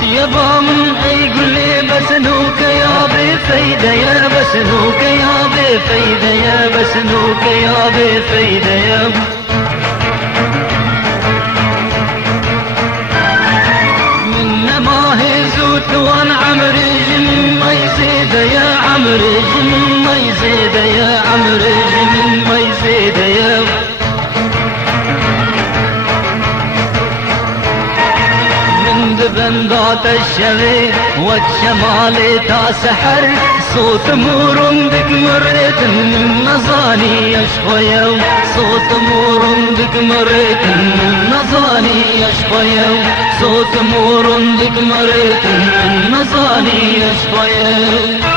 يبا من اي قولي بس نوك يا بفايدة يا بس نوك يا بفايدة يا بس نوك يا بفايدة يا من ما هزوت وان عمري جن ما يزيد يا عمري جن ما يزيد يا عمري جن ما يزيد يا بندات الشغي والشمال تاسحر صوت مور بك مريت من نظاني يشفيا صوت مور بك مريت من نظاني يشفيا صوت مور بك مريت من نظاني يشفيا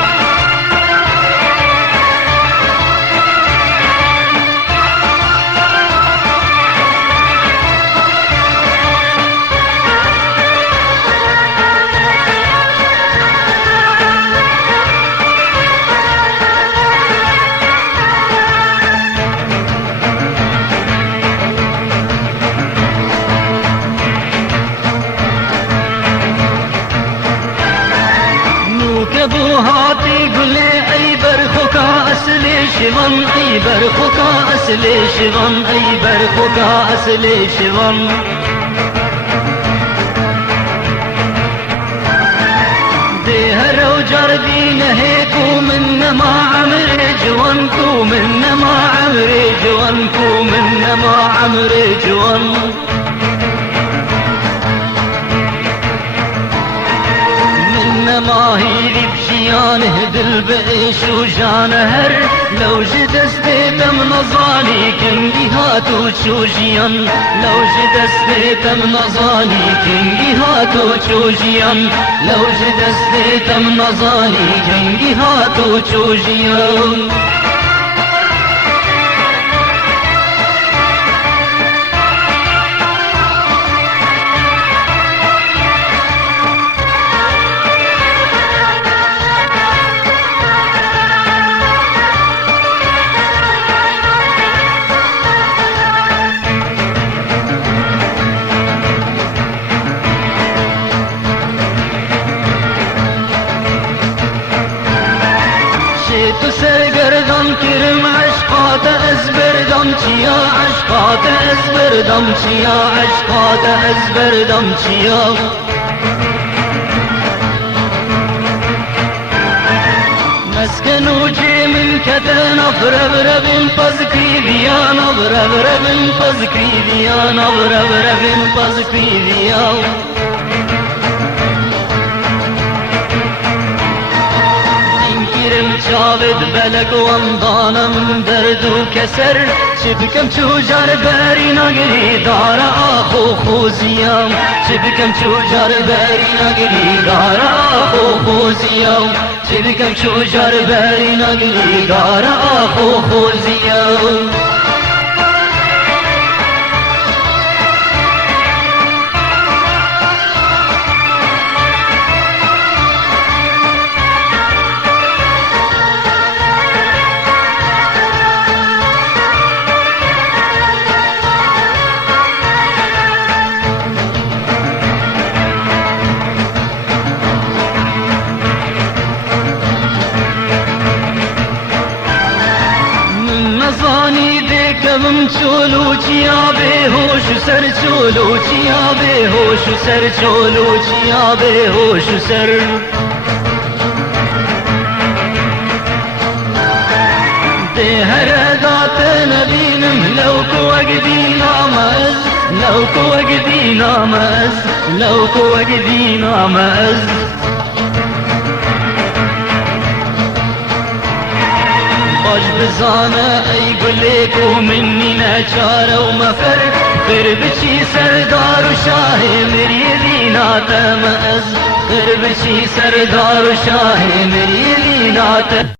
هاتي قولي اي برخوكا اسلي شغن اي برخوكا اسلي شغن اي برخوكا اسلي شغن ديهر وجردي نهيكو من ما عمري جوانكو من ما عمري جوانكو من ما عمري جوان ما هي بشيان هدل بإيش وجانهر لو جدست من نظاني كنجي هاتو تشوجيان لو جدست من نظاني كنجي هاتو تشوجيان لو جدست من نظاني كنجي هاتو تشوجيان سرگردان کرم عشقات ازبردم چیا عشقات ازبردم چیا عشقات ازبردم چیا مسكن وجي من كذا نفرب ربن بزكي بيا نفرب ربن بزكي بيا نفرب ربن بزكي بيا شابد بلق وانضانا من درد وكسر شبكم تجار باري نقري دار اخو خوزيام شبكم تجار باري نقري دار اخو خوزيام شبكم تجار باري نقري دار اخو خوزيام من چولو چیا بے ہوش سر چولو چیا بے ہوش سر چولو چیا بے ہوش سر دے ہر ذات نبینم لو کو اگدی نامز لو کو اگدی نامز لو کو اگدی نامز باش بزانه ای گلیکو منی نچاره و مفر خر بچی سردار و شاه میری دینات مز خر بچی سردار و شاه میری دینات